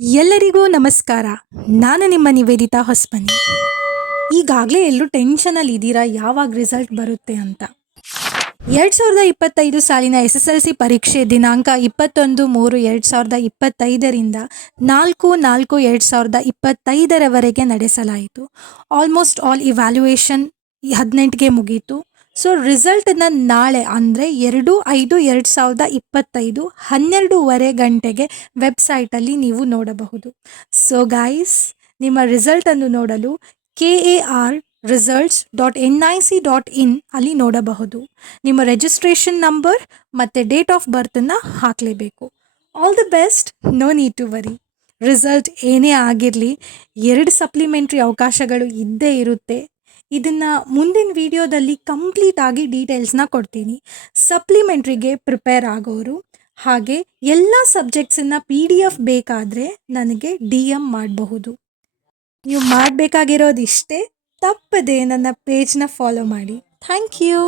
ಎಲ್ಲರಿಗೂ ನಮಸ್ಕಾರ. ನಾನು ನಿಮ್ಮ ನಿವೇದಿತಾ ಹೊಸ್ಮನಿ. ಈಗಾಗಲೇ ಎಲ್ಲರೂ ಟೆನ್ಷನಲ್ಲಿ ಇದ್ದೀರಾ ಯಾವಾಗ ರಿಸಲ್ಟ್ ಬರುತ್ತೆ ಅಂತ. 2025 ಸಾಲಿನ SSLC ಪರೀಕ್ಷೆ ದಿನಾಂಕ 21/3/2025ರಿಂದ 4/4/2025ರವರೆಗೆ ನಡೆಸಲಾಯಿತು. ಆಲ್ಮೋಸ್ಟ್ ಆಲ್ ಇವ್ಯಾಲ್ಯೂಯೇಷನ್ 18ಗೆ ಮುಗೀತು. ಸೊ ರಿಸಲ್ಟನ್ನು ನಾಳೆ ಅಂದರೆ 2/5/2025 12:30 ಗಂಟೆಗೆ ವೆಬ್ಸೈಟಲ್ಲಿ ನೀವು ನೋಡಬಹುದು. ಸೊ ಗೈಸ್, ನಿಮ್ಮ ರಿಸಲ್ಟನ್ನು ನೋಡಲು KARresults.nic.in ಅಲ್ಲಿ ನೋಡಬಹುದು. ನಿಮ್ಮ ರಿಜಿಸ್ಟ್ರೇಷನ್ ನಂಬರ್ ಮತ್ತು ಡೇಟ್ ಆಫ್ ಬರ್ತನ್ನು ಹಾಕಲೇಬೇಕು. All the best, no need to worry. Result ಏನೇ ಆಗಿರಲಿ 2 ಸಪ್ಲಿಮೆಂಟ್ರಿ ಅವಕಾಶಗಳು ಇದ್ದೇ ಇರುತ್ತೆ. ಇದನ್ನು ಮುಂದಿನ ವಿಡಿಯೋದಲ್ಲಿ ಕಂಪ್ಲೀಟ್ ಆಗಿ ಡೀಟೇಲ್ಸ್ನ ಕೊಡ್ತೀನಿ. ಸಪ್ಲಿಮೆಂಟ್ರಿಗೆ ಪ್ರಿಪೇರ್ ಆಗೋರು ಹಾಗೆ ಎಲ್ಲ ಸಬ್ಜೆಕ್ಟ್ಸನ್ನು PDF ಬೇಕಾದರೆ ನನಗೆ DM ಮಾಡಬಹುದು. ನೀವು ಮಾಡಬೇಕಾಗಿರೋದು ಇಷ್ಟೇ, ತಪ್ಪದೆ ನನ್ನ ಪೇಜ್ನ ಫಾಲೋ ಮಾಡಿ. Thank you.